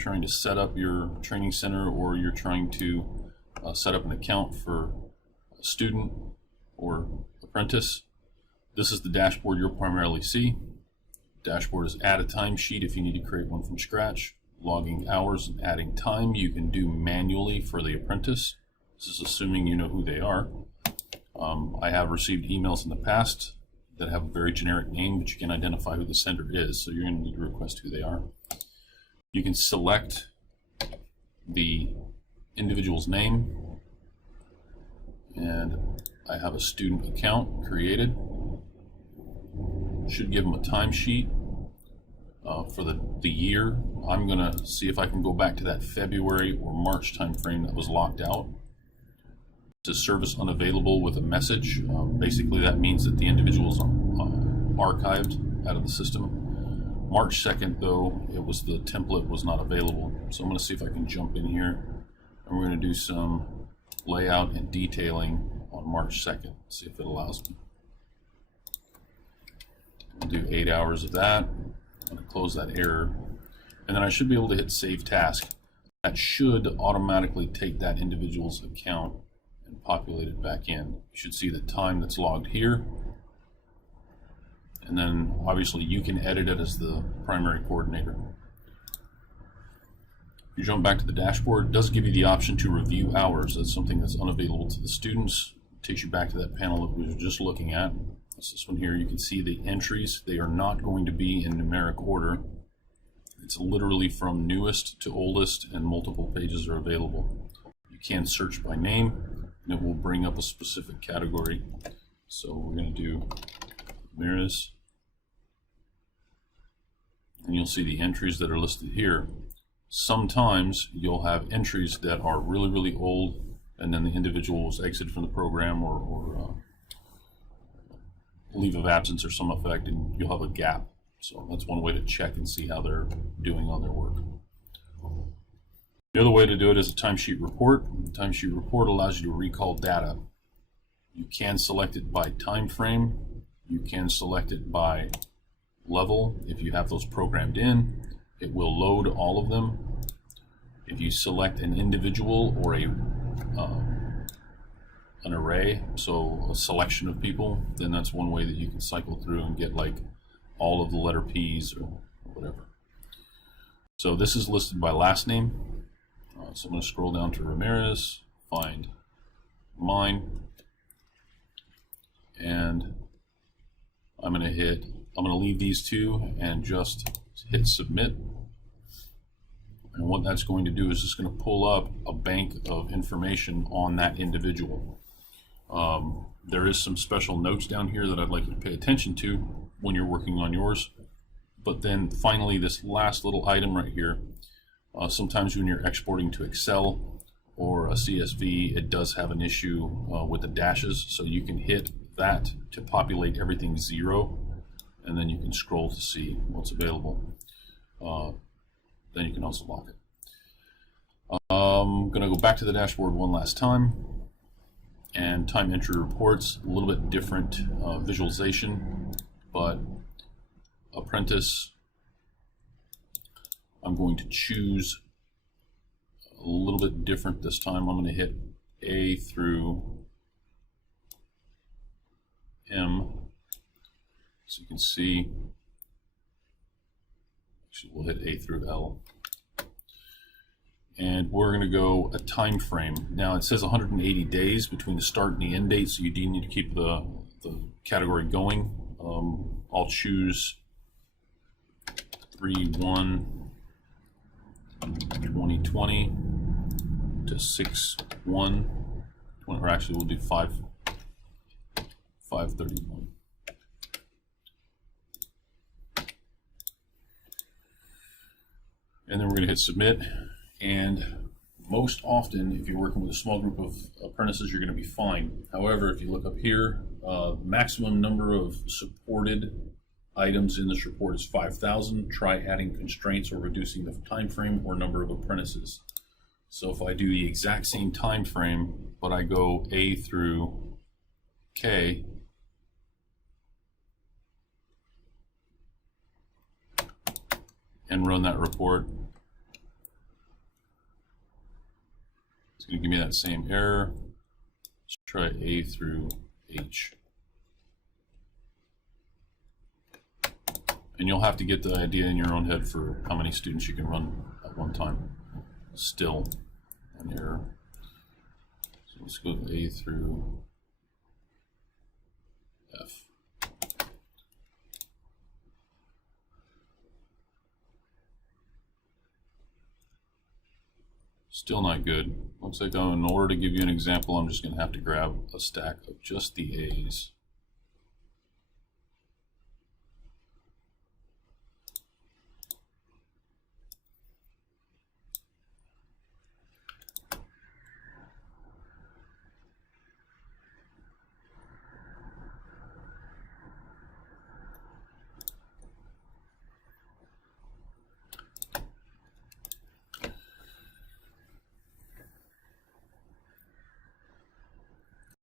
trying to set up your training center, or you're trying to set up an account for a student or apprentice, this is the dashboard you'll primarily see. Dashboard is add a timesheet if you need to create one from scratch. Logging hours and adding time you can do manually for the apprentice. This is assuming you know who they are. I have received emails in the past that have a very generic name, but you can identify who the sender is, so you're going to need to request who they are. You can select the individual's name, and I have a student account created. Should give them a timesheet for the year. I'm going to see if I can go back to that February or March timeframe that was locked out. To service unavailable with a message. Basically that means that the individual is archived out of the system. March 2nd though, the template was not available. So I'm going to see if I can jump in here, and we're going to do some layout and detailing on March 2nd. See if it allows me. I'll do 8 hours of that. I'm going to close that error, and then I should be able to hit save task. That should automatically take that individual's account and populate it back in. You should see the time that's logged here, and then obviously you can edit it as the primary coordinator. If you jump back to the dashboard, it does give you the option to review hours. That's something that's unavailable to the students. It takes you back to that panel that we were just looking at. That's this one here. You can see the entries. They are not going to be in numeric order. It's literally from newest to oldest, and multiple pages are available. You can search by name, and it will bring up a specific category. So we're going to do Ramirez, and you'll see the entries that are listed here. Sometimes you'll have entries that are really, really old, and then the individual was exited from the program or leave of absence or some effect, and you'll have a gap. So that's one way to check and see how they're doing on their work. The other way to do it is a timesheet report. The timesheet report allows you to recall data. You can select it by time frame. You can select it by level. If you have those programmed in, it will load all of them. If you select an individual or an array, so a selection of people, then that's one way that you can cycle through and get like all of the letter P's or whatever. So this is listed by last name. So I'm going to scroll down to Ramirez, find mine, and I'm going to leave these two and just hit submit. And what that's going to do is it's going to pull up a bank of information on that individual. There is some special notes down here that I'd like you to pay attention to when you're working on yours. But then finally, this last little item right here, sometimes when you're exporting to Excel or a CSV, it does have an issue with the dashes. So you can hit that to populate everything 0, and then you can scroll to see what's available. Then you can also lock it. I'm going to go back to the dashboard one last time. And time entry reports, a little bit different visualization, but apprentice, I'm going to choose a little bit different this time. I'm going to hit A through M, so you can see, actually we'll hit A through L. And we're going to go a time frame. Now it says 180 days between the start and the end date, so you do need to keep the category going. I'll choose 3/1/2020 to 6/1, or actually we'll do 5/31. And then we're going to hit submit. And most often, if you're working with a small group of apprentices, you're going to be fine. However, if you look up here, maximum number of supported items in this report is 5,000. Try adding constraints or reducing the time frame or number of apprentices. So if I do the exact same time frame, but I go A through K, and run that report, It's going to give me that same error. Let's try A through H. And you'll have to get the idea in your own head for how many students you can run at one time. Still an error. So let's go A through F. Still not good. Looks like in order to give you an example, I'm just going to have to grab a stack of just the A's.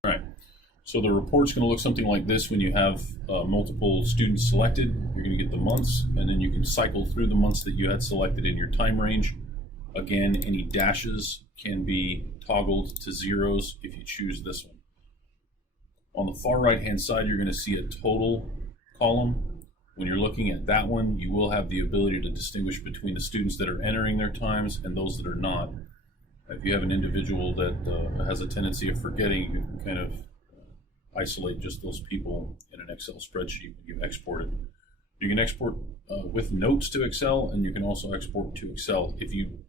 Right. So the report's going to look something like this when you have multiple students selected. You're going to get the months, and then you can cycle through the months that you had selected in your time range. Again, any dashes can be toggled to zeros if you choose this one. On the far right-hand side, you're going to see a total column. When you're looking at that one, you will have the ability to distinguish between the students that are entering their times and those that are not. If you have an individual that has a tendency of forgetting, you can kind of isolate just those people in an Excel spreadsheet when you export it. You can export with notes to Excel, and you can also export to Excel. If you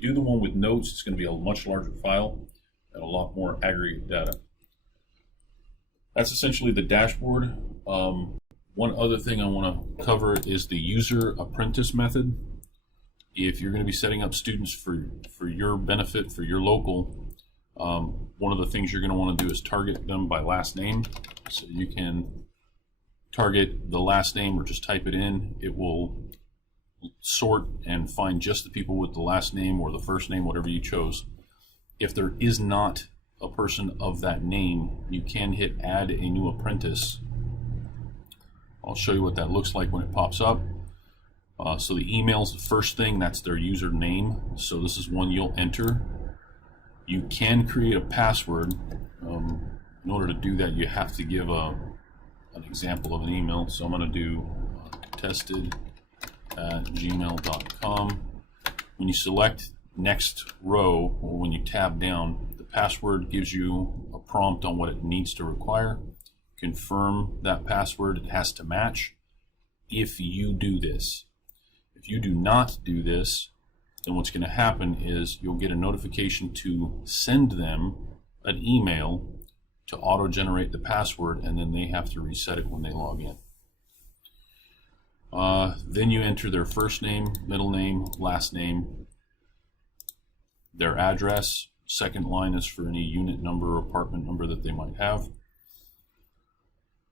do the one with notes, it's going to be a much larger file and a lot more aggregate data. That's essentially the dashboard. One other thing I want to cover is the user apprentice method. If you're going to be setting up students for your benefit, for your local, one of the things you're going to want to do is target them by last name. So you can target the last name or just type it in. It will sort and find just the people with the last name or the first name, whatever you chose. If there is not a person of that name, you can hit add a new apprentice. I'll show you what that looks like when it pops up. So the email is the first thing, that's their username. So this is one you'll enter. You can create a password. In order to do that, you have to give an example of an email. So I'm going to do tested@gmail.com. When you select next row, or when you tab down, the password gives you a prompt on what it needs to require. Confirm that password. It has to match if you do this. If you do not do this, then what's going to happen is you'll get a notification to send them an email to auto-generate the password, and then they have to reset it when they log in. Then you enter their first name, middle name, last name, their address. Second line is for any unit number or apartment number that they might have.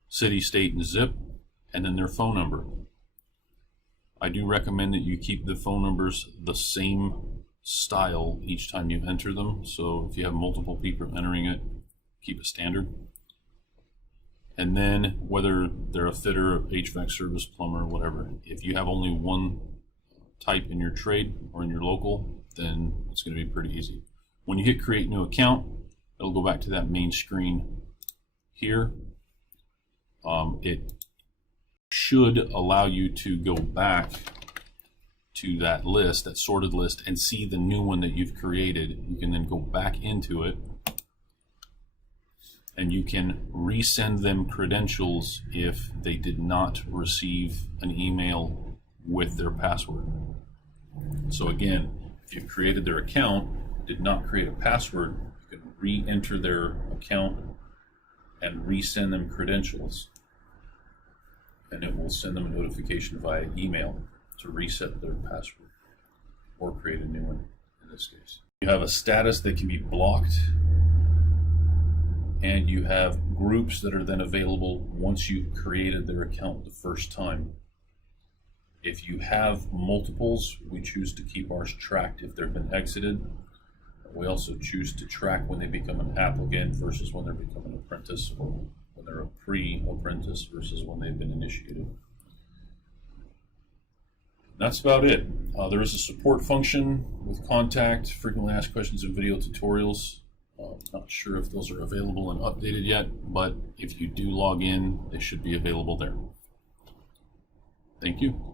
City, state, and zip, and then their phone number. I do recommend that you keep the phone numbers the same style each time you enter them. So if you have multiple people entering it, keep it standard. And then whether they're a fitter, HVAC service, plumber, whatever, if you have only one type in your trade or in your local, then it's going to be pretty easy. When you hit create new account, it'll go back to that main screen here. It should allow you to go back to that list, that sorted list, and see the new one that you've created. You can then go back into it, and you can resend them credentials if they did not receive an email with their password. So again, if you created their account, did not create a password, you can re-enter their account and resend them credentials, and it will send them a notification via email to reset their password or create a new one in this case. You have a status that can be blocked, and you have groups that are then available once you've created their account the first time. If you have multiples, we choose to keep ours tracked if they've been exited. We also choose to track when they become an applicant versus when they're becoming an apprentice, or when they're a pre-apprentice versus when they've been initiated. That's about it. There is a support function with contact, frequently asked questions, and video tutorials. Not sure if those are available and updated yet, but if you do log in, they should be available there. Thank you.